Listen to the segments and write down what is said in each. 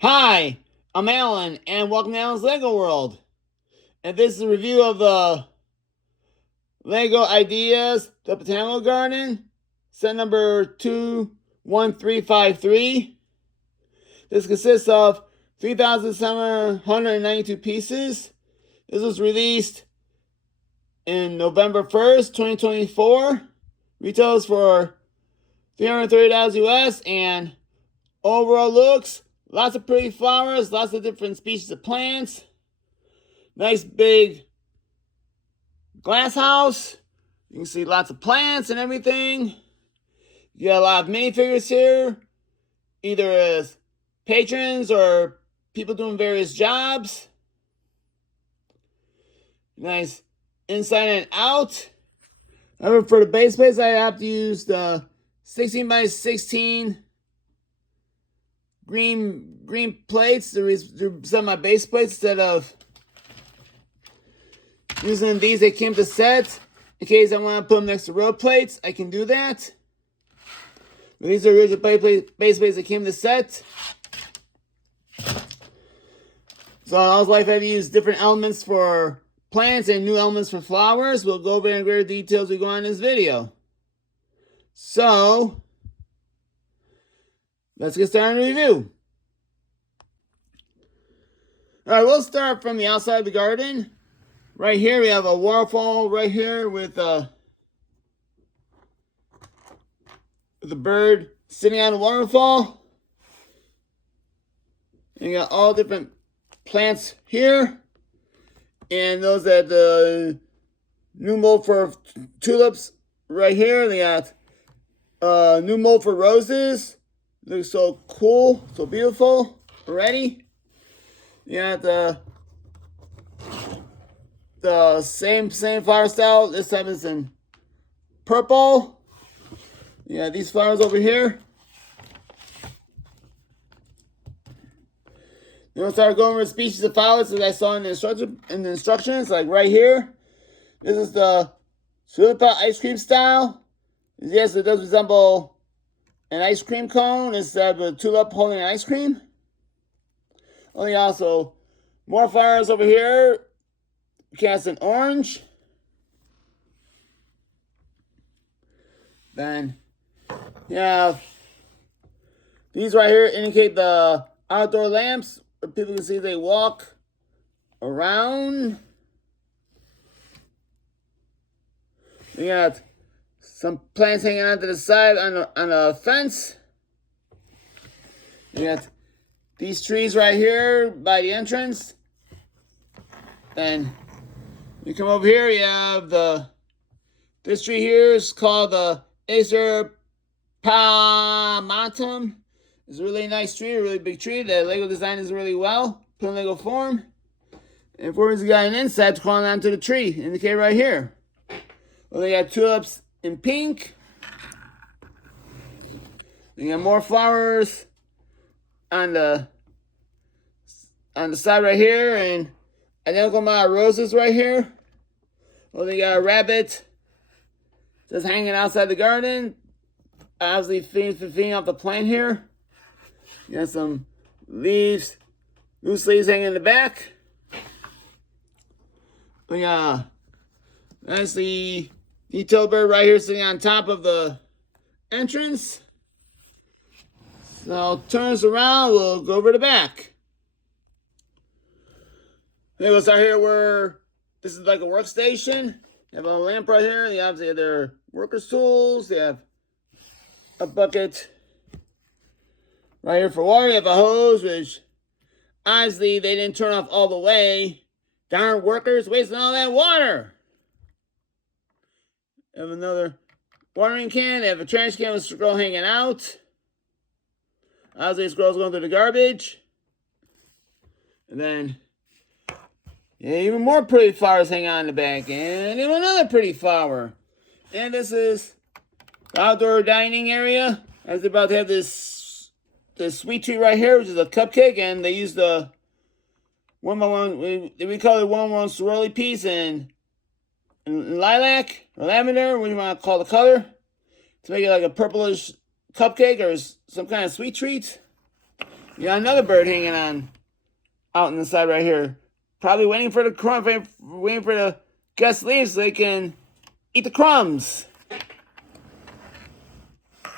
Hi, I'm Alan, and welcome to Alan's Lego World. And this is a review of the Lego Ideas, the Botanical Garden, set number 21353. This consists of 3,792 pieces. This was released in November 1st, 2024. Retails for $330 US, and overall looks, lots of pretty flowers, lots of different species of plants. Nice big glass house. You can see lots of plants and everything. You got a lot of minifigures here, either as patrons or people doing various jobs. Nice inside and out. However, for the base plates, I have to use the 16 by 16 green plates to represent my base plates instead of using these that came to set. In case I want to put them next to road plates, I can do that. But these are original base plates that came to set. So in all life, I have to use different elements for plants and new elements for flowers. We'll go over in greater detail as we go on in this video. So let's get started on the review. Alright, we'll start from the outside of the garden. Right here we have a waterfall right here with the bird sitting on the waterfall. And you got all different plants here. And those that the new mold for tulips right here. They got new mold for roses. Looks so cool, so beautiful already. You got the same flower style. This time it's in purple. Yeah, these flowers over here. Then we'll start going over species of flowers as I saw in the instructions, like right here. This is the tulip ice cream style. Yes, it does resemble an ice cream cone instead of a tulip holding an ice cream. Only also more flowers over here. Cast in orange. Then yeah, these right here indicate the outdoor lamps where people can see they walk around. We got some plants hanging out to the side on a fence. We got these trees right here by the entrance. Then you come over here, you have this tree here is called the Acer Palmatum. It's a really nice tree, a really big tree. The Lego design is really well, put in Lego form. And for the guy an insect crawling onto the tree, indicate right here. Well, they got tulips in pink. They got more flowers on the side right here, and identical amount of roses right here. Well, they got a rabbit just hanging outside the garden. Obviously feeding off the plant here. You got some leaves, loose leaves hanging in the back. We got that's the detailed bird right here sitting on top of the entrance. So turn us around, we'll go over the back. Then we'll start here where this is like a workstation. They have a lamp right here. They obviously have their workers' tools. They have a bucket right here for water. They have a hose, which obviously they didn't turn off all the way. Darn workers wasting all that water. They have another watering can. They have a trash can with a squirrel hanging out. Obviously, the squirrel's going through the garbage. And then yeah, even more pretty flowers hang on in the back. And even another pretty flower. And this is the outdoor dining area. As they're about to have this sweet treat right here, which is a cupcake. And they use the 1x1, we call it 1x1 swirly piece in lilac or lavender, what do you want to call the color, to make it like a purplish cupcake or some kind of sweet treat. You got another bird hanging on out on the side right here. Probably waiting for the crumb, waiting for the guests to leave so they can eat the crumbs.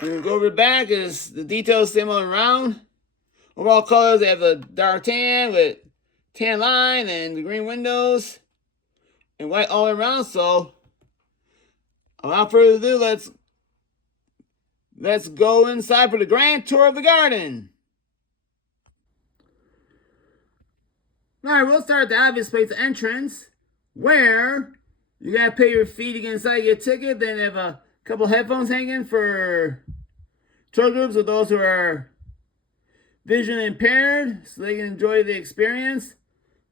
And go over the back is the details same all around. Overall colors, they have the dark tan with tan line and the green windows and white all around. So without further ado, let's go inside for the grand tour of the garden. Alright, we'll start at the obvious place, the entrance, where you gotta pay your fee to get inside, get a ticket. Then they have a couple headphones hanging for tour groups of those who are vision impaired, so they can enjoy the experience.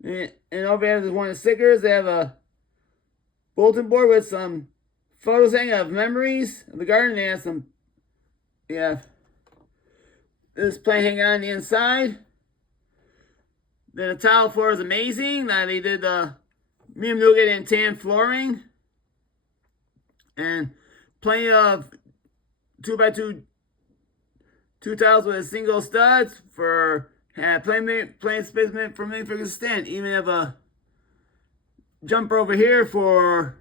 And over here is one of the stickers. They have a bulletin board with some photos hanging of memories of the garden. They have some, this plant hanging on the inside. Then the tile floor is amazing. Now they did medium nougat and tan flooring. And plenty of 2x2 tiles with single studs for plenty space for many figures to stand. Even have a jumper over here for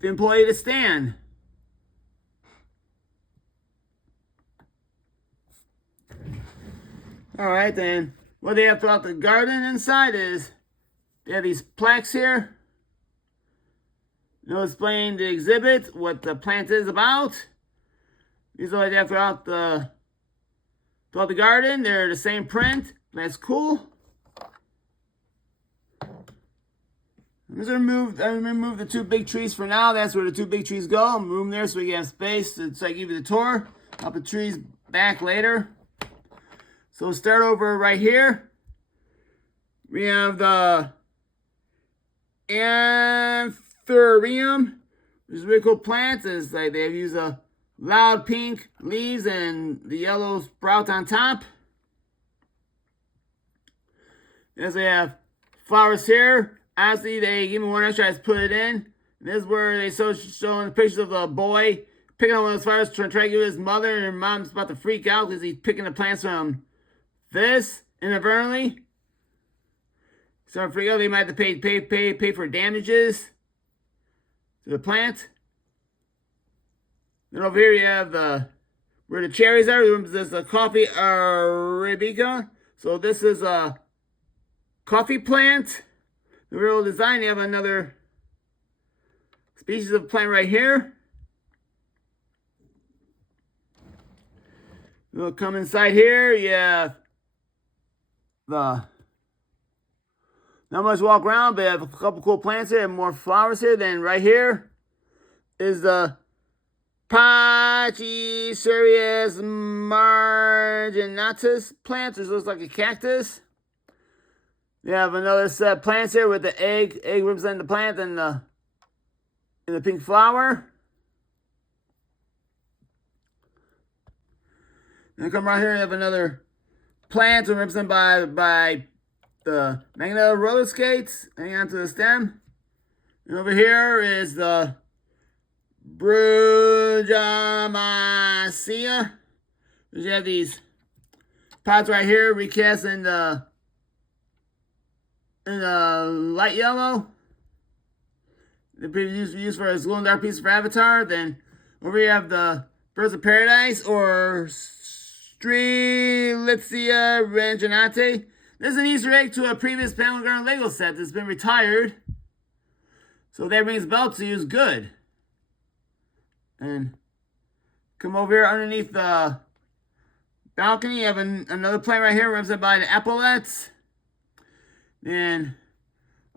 the employee to stand. Alright then, what they have throughout the garden inside is they have these plaques here. Explaining the exhibit, what the plant is about. These are what they have throughout the garden. They're the same print. That's cool. I'm just gonna remove the two big trees for now. That's where the two big trees go. I'm room there so we can have space so I can give you the tour. I'll put the trees back later. So we'll start over right here. We have the anthurium, which is a really cool plant. It's like they use a loud pink leaves and the yellow sprout on top. As they have flowers here. Honestly, they give me one extra, I just put it in. And this is where they showing the pictures of a boy picking up one of those flowers, trying to give his mother, and her mom's about to freak out because he's picking the plants from this inadvertently. So I freak out, they might have to pay for damages to the plant. Then over here you have where the cherries are. This is the coffee arabica. So this is a coffee plant. The real design, you have another species of plant right here. We'll come inside here. You have not much walk around, but you have a couple cool plants here and more flowers here. Then right here is the Pachycereus marginatus plant, which looks like a cactus. You have another set of plants here with the egg representing the plant and the pink flower. Then come right here, you have another plant represented by the magnetic roller skates hanging onto the stem. And over here is the Brugamacia. You have these pots right here recast in the light yellow. They're used for a glow in the dark piece for Avatar. Then over here you have the Birds of Paradise or Strelitzia ranginate. This is an Easter egg to a previous Botanical Garden Lego set that's been retired. So if that rings a bell to you, is good. And come over here underneath the balcony. You have another plant right here represented by the epaulets. Then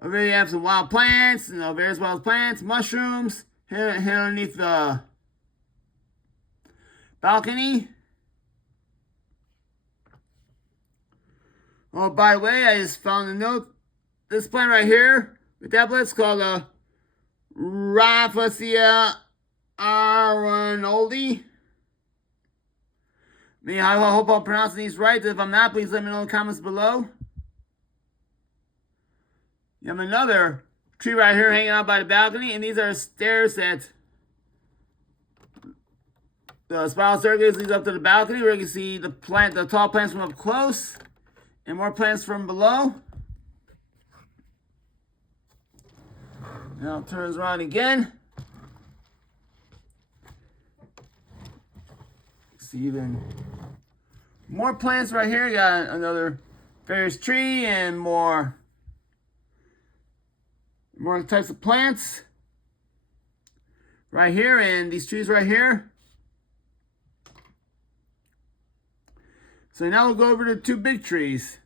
over here you have some wild plants, and over here's wild plants, mushrooms, here underneath the balcony. Oh, by the way, I just found a note. This plant right here, with epaulets, called a Rafflesia Arnoldi. I hope I'm pronouncing these right. If I'm not, please let me know in the comments below. You have another tree right here hanging out by the balcony, and these are stairs that the spiral staircase leads up to the balcony where you can see the tall plants from up close and more plants from below. Now it turns around again. See even more plants right here. You got another Ferris tree and more types of plants right here, and these trees right here. So now we'll go over to two big trees.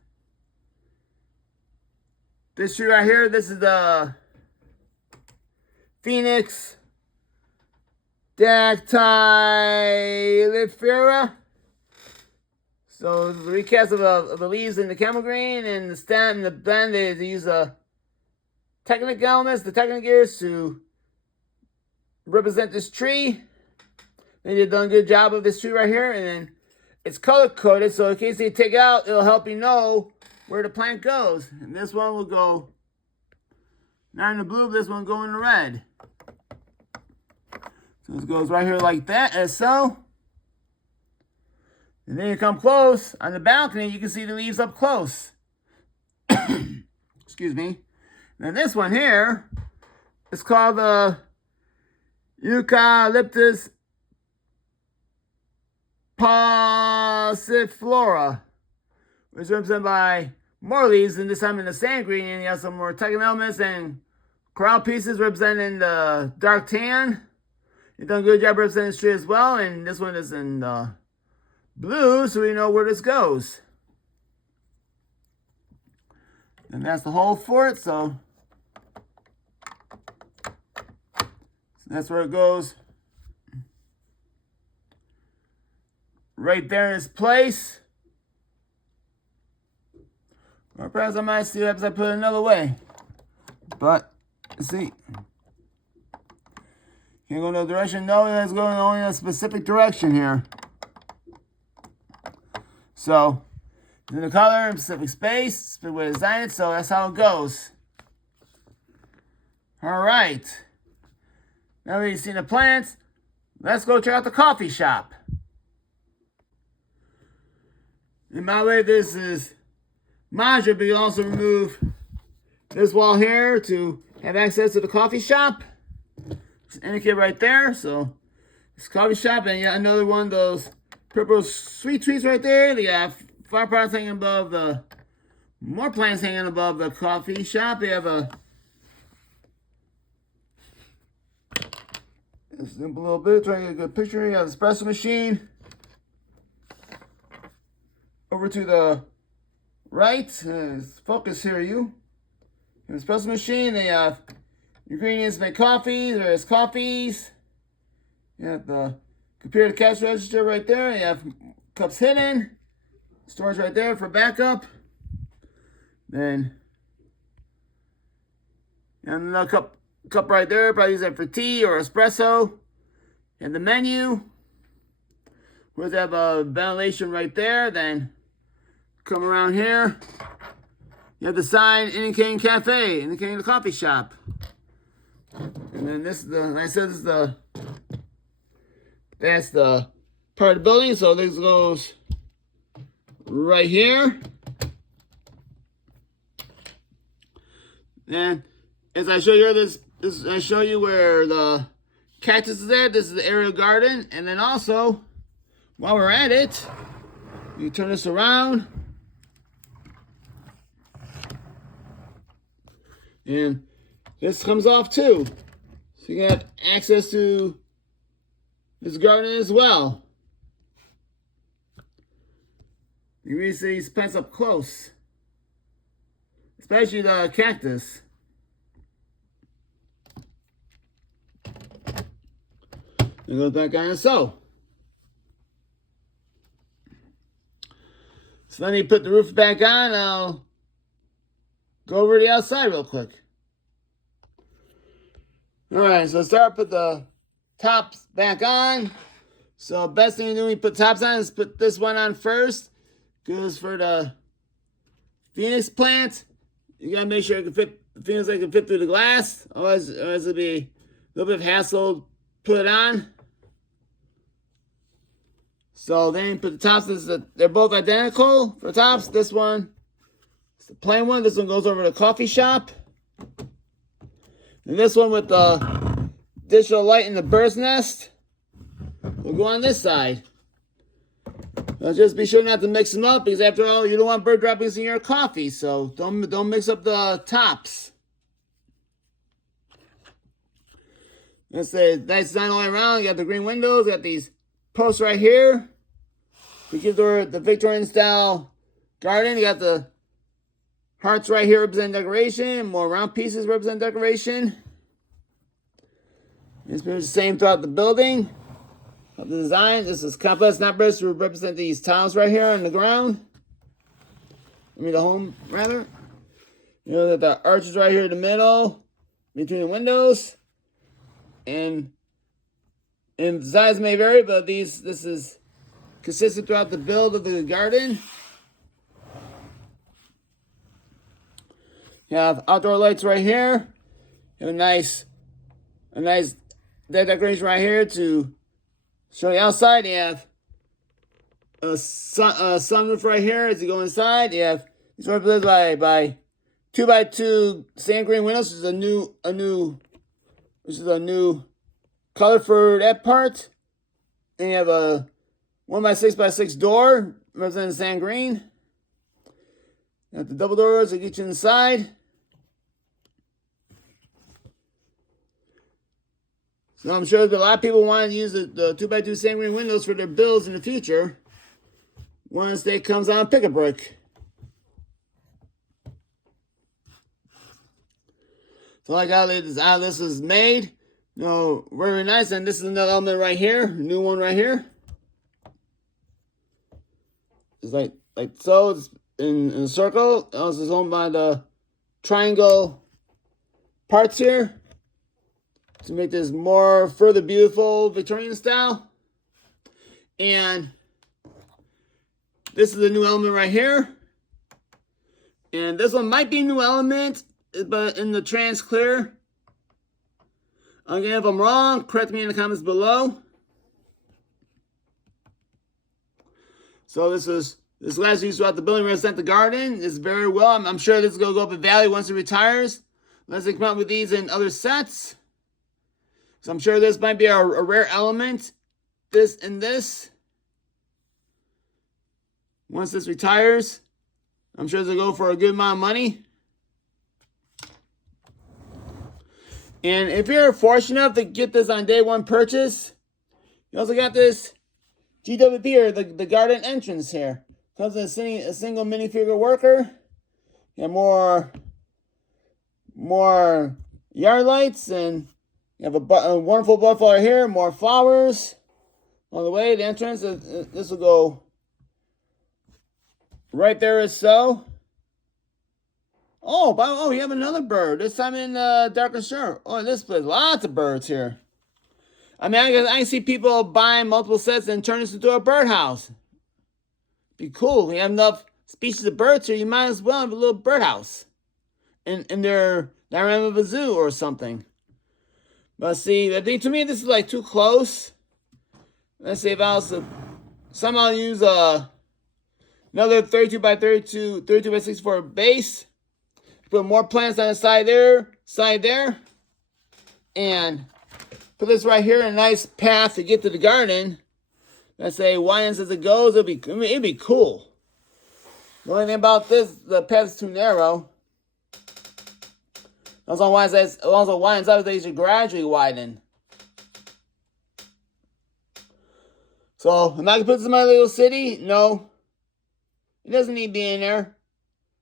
This tree right here, this is the Phoenix Dactylifera. So this is a recast of the leaves in the camel green, and the stem and the bend. They use technical elements, the technical gears to represent this tree. They did a good job of this tree right here, and then it's color coded, so in case they take it out, it'll help you know where the plant goes. And this one will go not in the blue, but this one will go in the red. So this goes right here like that, as so. And then you come close on the balcony, you can see the leaves up close. Excuse me. Then this one here is called the Eucalyptus passiflora, which is represented by more leaves, and this time in the sand green, and you have some more technical elements and coral pieces representing the dark tan. You've done a good job representing this tree as well, and this one is in blue, so we know where this goes. And that's the hole for it, so that's where it goes. Right there in its place. Or perhaps I might see if I put it another way. But, let's see. Can't go in no direction. No, it's going only in a specific direction here. So, in the color, specific space, specific way to design it, so that's how it goes. Alright. Now that you've seen the plants, let's go check out the coffee shop. And by the way, this is modular, but you also remove this wall here to have access to the coffee shop. It's indicated right there. So it's coffee shop, and you got another one of those purple sweet trees right there. They got flower pots hanging above the, more plants hanging above the coffee shop. They have a, zoom a little bit, try to get a good picture. You have the espresso machine. Over to the right, focus here, you. The espresso machine, they have ingredients to make coffee. There's coffees. You have the computer cash register right there. You have cups hidden. Storage right there for backup. Then, and another cup right there. Probably use that for tea or espresso. And the menu. We have a ventilation right there. Then come around here. You have the sign indicating cafe, indicating the coffee shop. And then this is the, like I said, this is the, that's the part of the building. So this goes right here. And as I show you this I show you where the cactus is at. This is the aerial garden. And then also, while we're at it, you turn this around. And this comes off too. So you got access to this garden as well. You really see these plants up close. Especially the cactus. It goes back on so. So then you put the roof back on. I'll go over to the outside real quick. Alright, so start put the tops back on. So best thing to do when you put tops on is put this one on first. Goes for the Phoenix plant. You gotta make sure it can fit the Phoenix can fit through the glass. Otherwise it'll be a little bit of hassle to put it on. So then you put the tops. They're both identical for tops. This one is the plain one. This one goes over to the coffee shop. And this one with the digital light and the bird's nest will go on this side. Now just be sure not to mix them up, because after all, you don't want bird droppings in your coffee. So don't mix up the tops. Let's say nice design all the way around. You got the green windows. You got these posts right here. We give the Victorian style garden. You got the hearts right here represent decoration. More round pieces represent decoration. It's pretty much the same throughout the building. Of the design. This is complex numbers to represent these tiles right here on the ground. I mean the home rather. You know that the arches right here in the middle between the windows. And the size may vary, but this is consistent throughout the build of the garden. You have outdoor lights right here. You have a nice decoration right here to show you outside. You have a sunroof right here as you go inside. You have these represented by 2x2 sand green windows, which is a new color for that part. Then you have a 1x6x6 door representing sand green. You have the double doors that get you inside. So I'm sure that a lot of people want to use the 2x2 sand green windows for their builds in the future once they comes on pick-a-brick. So like how this is made, you know, very nice. And this is another element right here, new one right here. It's like so. It's in a circle. Also, it's owned by the triangle parts here to make this more further beautiful Victorian style. And this is a new element right here. And this one might be a new element, but in the trans clear. Again, if I'm wrong, correct me in the comments below. So this last use throughout the building represent the garden. It's very well. I'm sure this is going to go up in value once it retires. Let's come out with these in other sets. So I'm sure this might be a rare element. This and this. Once this retires, I'm sure this will go for a good amount of money. And if you're fortunate enough to get this on day one purchase, you also got this GWP, or the garden entrance here. Comes with a single minifigure worker. You have more yard lights, and you have a wonderful butterfly here, more flowers on the way. The entrance, this will go right there as so. Oh, you have another bird. This time in darker shirt. Oh, this place, lots of birds here. I mean, I see people buying multiple sets and turn this into a birdhouse. Be cool. You have enough species of birds here, you might as well have a little birdhouse in their diorama of a zoo or something. But see, I think to me this is like too close. Let's see if I was to somehow use another 32x32, 32x64 base. Put more plants on the side there, and put this right here in a nice path to get to the garden. Let's say widens as it goes. It'd be cool. The only thing about this, the path is too narrow. Also widens out, they should gradually widen. So, am I gonna put this in my little city? No. It doesn't need being there.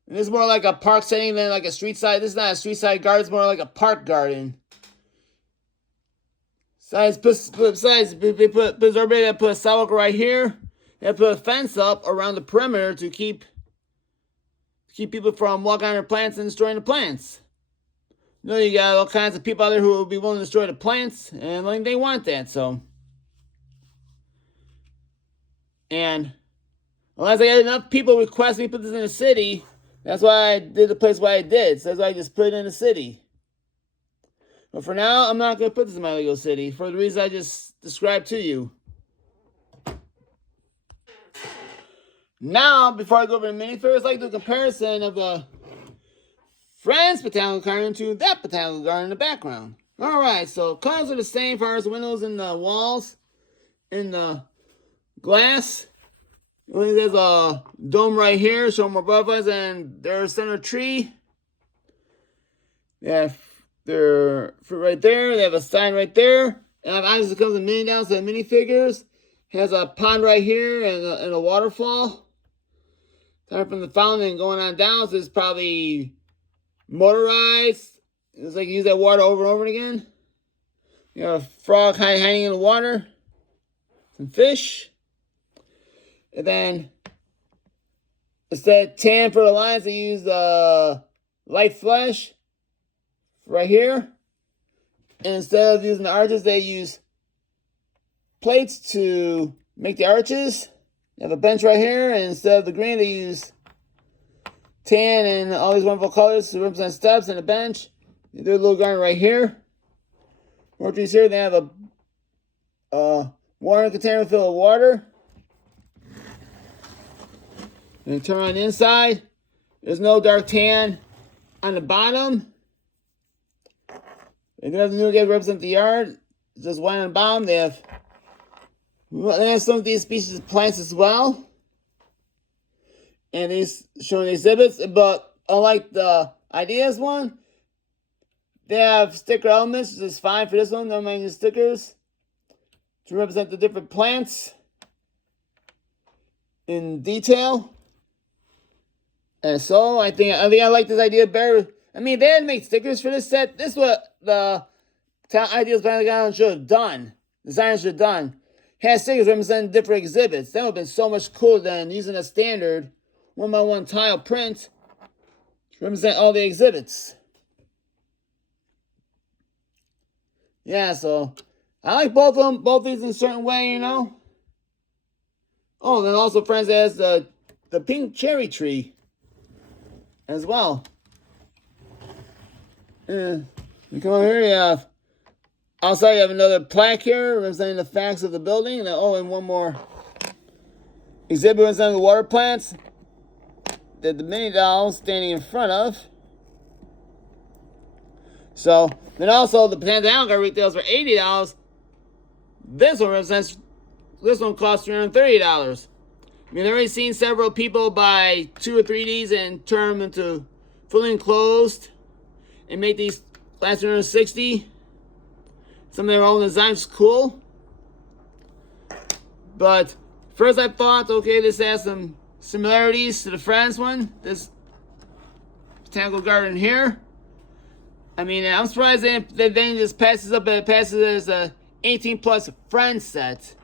And this is more like a park setting than like a street side. This is not a street side garden, it's more like a park garden. Besides, they put a sidewalk right here. They put a fence up around the perimeter to keep people from walking on their plants and destroying the plants. You know, you got all kinds of people out there who will be willing to destroy the plants, and like they want that. So, and unless I get enough people request me to put this in the city, that's why I did the place why I did. So that's why I just put it in the city. But for now, I'm not going to put this in my Lego city for the reason I just described to you. Now, before I go over the minifigures, I'd like to do a comparison of the Friends Botanical Garden to that Botanical Garden in the background. Alright, so colors are the same as far as the windows and the walls and the glass. There's a dome right here showing more butterflies, and their center tree. They have their fruit right there. They have a sign right there. And obviously it comes in mini down, so the minifigures. Has a pond right here and a waterfall. Starting from the fountain and going on down, so it's probably motorized. It's like you use that water over and over again. You have a frog hiding in the water. Some fish. And then instead of tan for the lines, they use light flesh right here. And instead of using the arches, they use plates to make the arches. They have a bench right here, and instead of the green, they use tan and all these wonderful colors to represent steps and a bench. They do a little garden right here. More trees here. They have a watering container filled with water. And turn on the inside. There's no dark tan on the bottom. They do have the new guys represent the yard. It's just white on the bottom. They have some of these species of plants as well. And these showing the exhibits. But unlike the Ideas one, they have sticker elements, which is fine for this one. They're making stickers to represent the different plants in detail. And so I think I like this idea better. I mean, they had to make stickers for this set. This is what the Ideas Botanical should have done. Designers should have done. Had stickers representing different exhibits. That would have been so much cooler than using a standard 1x1 tile print to represent all the exhibits. Yeah, so I like both of them. Both these in a certain way, you know. Oh, then also Friends has the pink cherry tree as well. Yeah. You come over here, you have outside you have another plaque here representing the facts of the building. And one more exhibit representing the water plants that the mini doll standing in front of. So then also the Botanical Garden retails for $80. This one costs $330. I mean, I've already seen several people buy 2 or 3 of these and turn them into fully enclosed and make these last $160. Some of their own designs is cool. But first I thought, okay, this has some similarities to the Friends one. This Botanical Garden here. I mean, I'm surprised that then just passes up and passes as a 18 plus Friends set.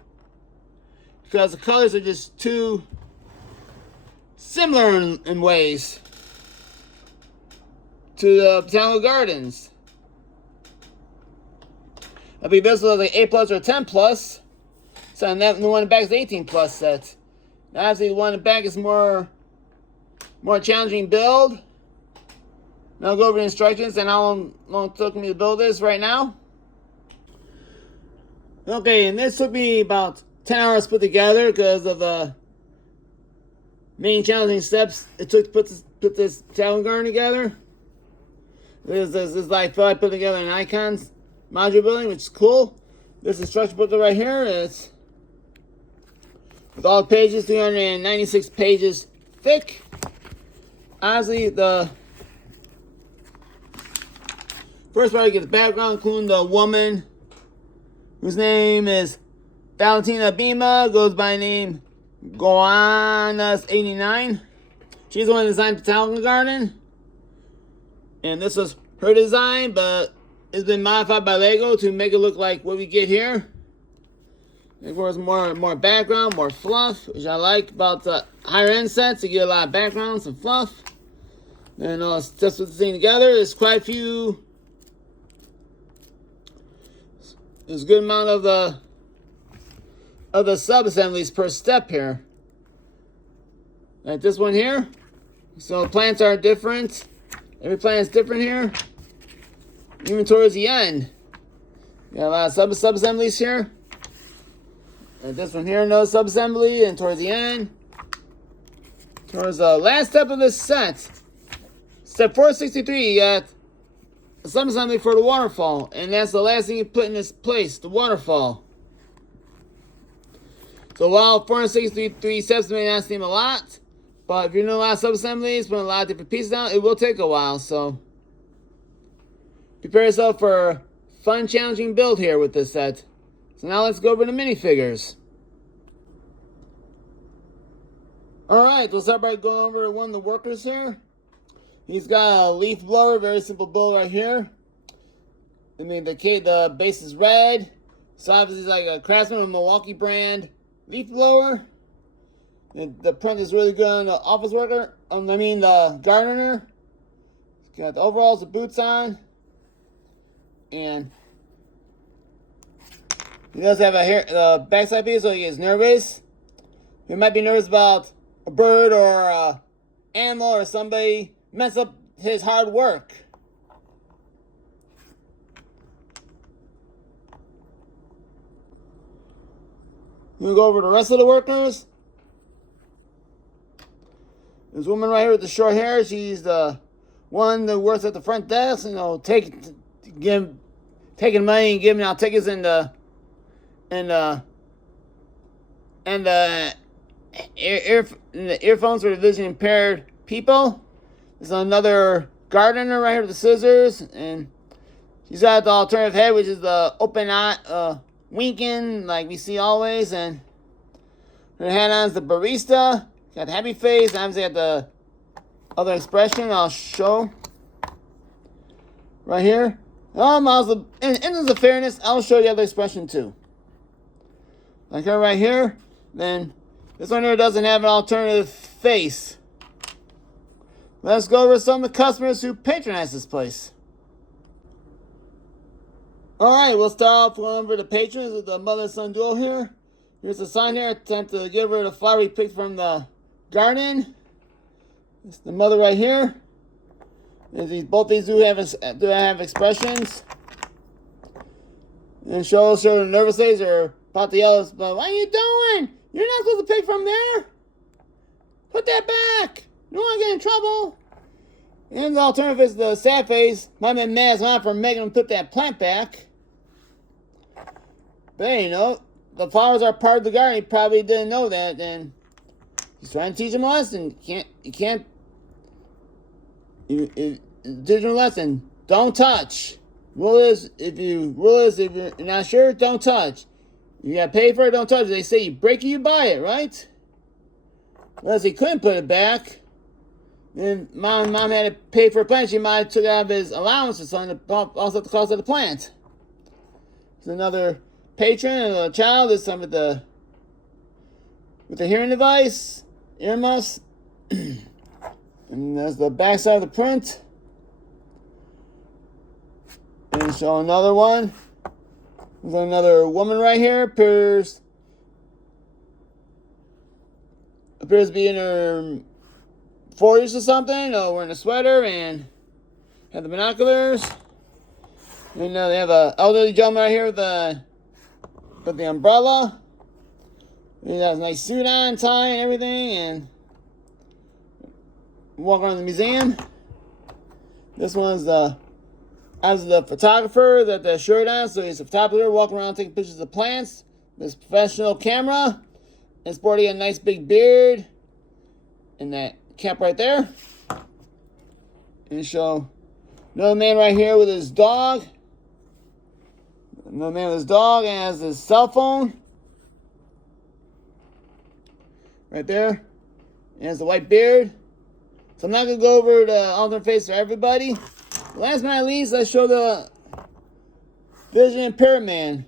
Because the colors are just too similar in ways to the Botanical Gardens. I think this was like 8 plus or 10 plus. So the one in the back is the 18 plus set. Now, obviously, the one in the back is more challenging build. Now I'll go over the instructions and how long it took me to build this right now. Okay, and this took me about 10 hours to put together because of the main challenging steps it took to put this Botanical Garden together. This is like I put together an icons module building, which is cool. This instruction booklet right here is with all the pages, 396 pages thick. Honestly, the first part, you get the background, including the woman whose name is Valentina Bima, goes by name Goanas89. She's the one who designed the Botanical Garden. And this was her design, but it's been modified by Lego to make it look like what we get here. Of course, more background, more fluff, which I like about the higher end sets. You get a lot of background, some fluff. And just put the thing together. There's quite a few. There's a good amount of the sub assemblies per step here. Like this one here. So plants are different. Every plant is different here. Even towards the end. Got a lot of sub assemblies here. And this one here, another sub assembly, and towards the end. Towards the last step of this set. Step 463, you got something for the waterfall. And that's the last thing you put in this place, the waterfall. So while 463 steps may not seem a lot, but if you're doing a lot of sub-assemblies, putting a lot of different pieces down, it will take a while. So prepare yourself for a fun, challenging build here with this set. So now let's go over the minifigures. Alright, we'll start by going over one of the workers here. He's got a leaf blower, very simple build right here. I mean, the base is red. So obviously he's like a Craftsman with Milwaukee brand leaf blower. And the print is really good on the office worker. The gardener. He's got the overalls, the boots on. And he does have a backside piece, so he is nervous. He might be nervous about a bird or an animal or somebody mess up his hard work. We'll go over the rest of the workers. This woman right here with the short hair, she's the one that works at the front desk, taking money and giving out tickets and earphones for the vision impaired people. There's another gardener right here with the scissors, and she's got the alternative head, which is the open eye, winking like we see always, and her hat on is the barista. Got the happy face. Obviously got the other expression I'll show right here. In terms of fairness, I'll show you the other expression too. Like her right here. Then this one here doesn't have an alternative face. Let's go over some of the customers who patronize this place. Alright, we'll start off over the patrons with the mother-son duo here. Here's a sign here, attempt to give her the flower we picked from the garden. It's the mother right here. Both these do have expressions. And shows her nervous days or about to yell, but what are you doing? You're not supposed to pick from there. Put that back. You don't want to get in trouble. And the alternative is the sad face. Might have been mad at his mom for making him put that plant back. But the flowers are part of the garden. He probably didn't know that. And he's trying to teach him a lesson. You can't. Teach him a lesson. Don't touch. Rule is if you're not sure, don't touch. You gotta pay for it, don't touch it. They say you break it, you buy it, right? Unless he couldn't put it back. Then mom had to pay for a plant. She might have took it out of his allowance or something to offset the cost of the plant. There's another patron and a child. This time with the hearing device, earmuffs. And there's the back side of the print. And show another one. There's another woman right here. Appears to be in her 40s or something. Wearing a sweater and have the binoculars. And they have an elderly gentleman right here with the umbrella. He has a nice suit on, tie, and everything, and walk around the museum. This one's the photographer that the shirt on, so he's a photographer walking around taking pictures of plants. This professional camera, and sporting a nice big beard, and that cap right there. And show another man right here with his dog. Another man with his dog and has his cell phone. Right there. And has the white beard. So I'm not going to go over the alternate face for everybody. Last but not least, let's show the vision impaired man.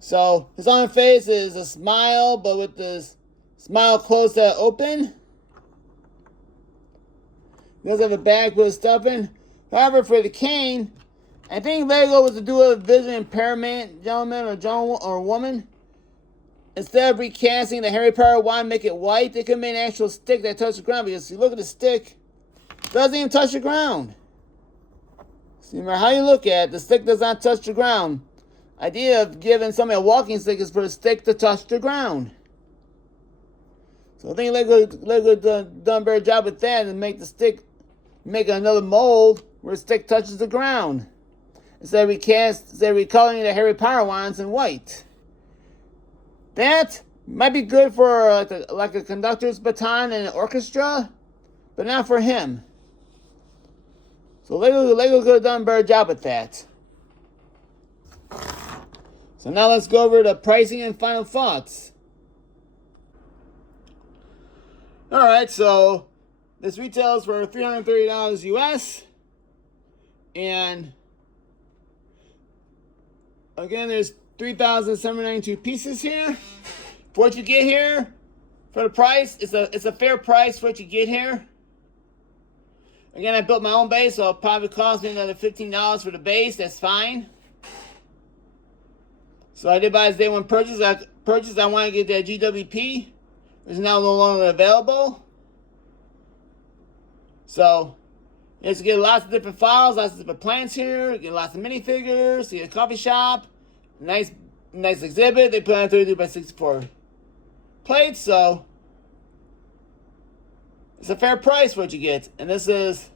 So his alternate face is a smile, but with this smile closed to open. He does have a bag with stuff in. However, for the cane, I think Lego was to do a vision impairment gentleman or woman. Instead of recasting the Harry Potter wand, make it white, they could make an actual stick that touches the ground. Because you look at the stick, it doesn't even touch the ground. So no matter how you look at it, the stick does not touch the ground. Idea of giving somebody a walking stick is for the stick to touch the ground. So I think Lego done a better job with that and make the stick, make another mold where the stick touches the ground. Instead of recoloring the Harry Potter wands in white. That might be good for like a conductor's baton in an orchestra, but not for him. So Lego could have done a better job with that. So now let's go over the pricing and final thoughts. Alright, so this retails for $330 US. And again, there's 3,792 pieces here. For what you get here, for the price, it's a fair price for what you get here. Again, I built my own base, so it'll probably cost me another $15 for the base. That's fine. So I did buy this day one purchase. I want to get that GWP. It's now no longer available. So you get lots of different files, lots of different plants here. You get lots of minifigures. You get a coffee shop. Nice exhibit. They put on 32x64 plates, so it's a fair price for what you get. And this is,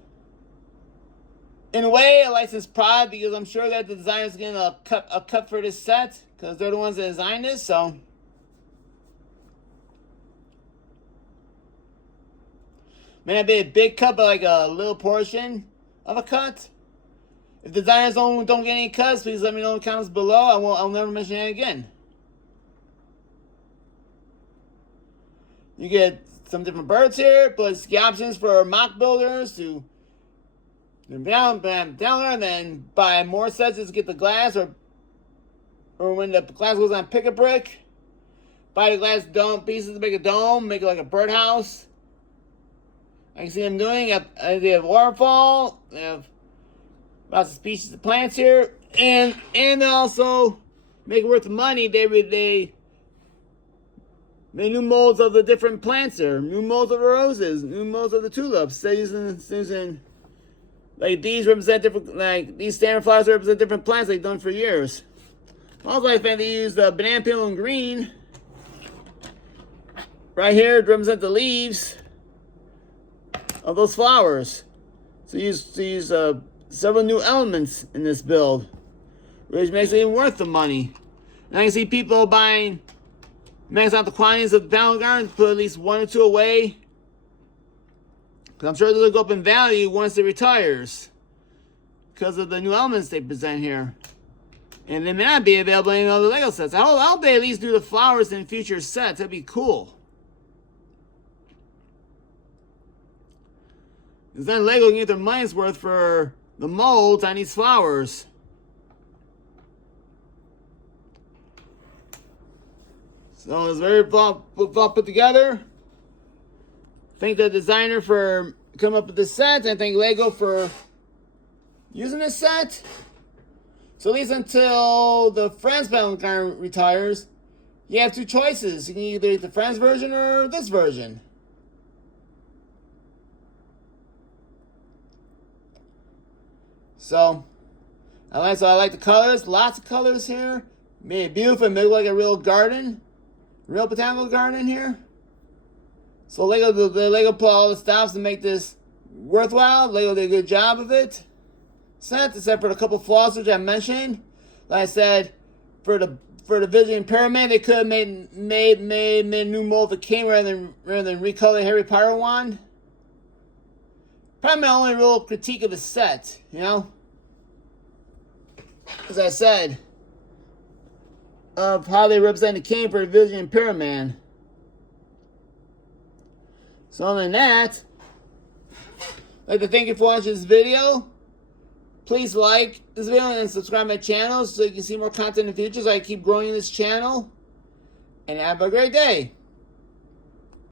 in a way, a licensed product because I'm sure that the designer's getting a cut for this set because they're the ones that designed this. So may not be a big cut, but like a little portion of a cut. If the designers don't get any cuts, please let me know in the comments below. I'll never mention it again. You get some different birds here, plus the options for mock builders to down there, and then buy more sets to get the glass, or when the glass goes on, pick a brick. Buy the glass dome pieces to make a dome, make it like a birdhouse. I can see them doing it. They have waterfall. They have lots of species of plants here, and they also make it worth the money. They made new molds of the different plants here, new molds of the roses, new molds of the tulips. They're using like these represent different, like these standard flowers represent different plants they've done for years. Also, I think they use the banana peel and green right here to represent the leaves of those flowers. So use several new elements in this build, which makes it even worth the money. And I can see people buying, max out the quantities of the Botanical Gardens, put at least one or two away, because I'm sure they'll go up in value once it retires because of the new elements they present here. And they may not be available in other Lego sets. I hope they at least do the flowers in future sets. That'd be cool. Because then Lego can get their money's worth for the molds on these flowers. So it's very well put together. Thank the designer for coming up with this set. And thank Lego for using this set. So at least until the Friends Botanical Garden retires, you have two choices. You can either get the Friends version or this version. So I like the colors. Lots of colors here. Made it beautiful. Made it like a real garden. Real botanical garden here. So the Lego put all the stops to make this worthwhile. Lego did a good job of it. Set, except for a couple flaws which I mentioned. Like I said, for the Visiting Pyramid, they could have made a new mold of the king rather than recolor Harry Potter wand. Probably my only real critique of the set, you know. As I said, of how they represent the king for the Visiting Pyramid. So other than that, I'd like to thank you for watching this video. Please like this video and subscribe to my channel so you can see more content in the future so I keep growing this channel. And have a great day.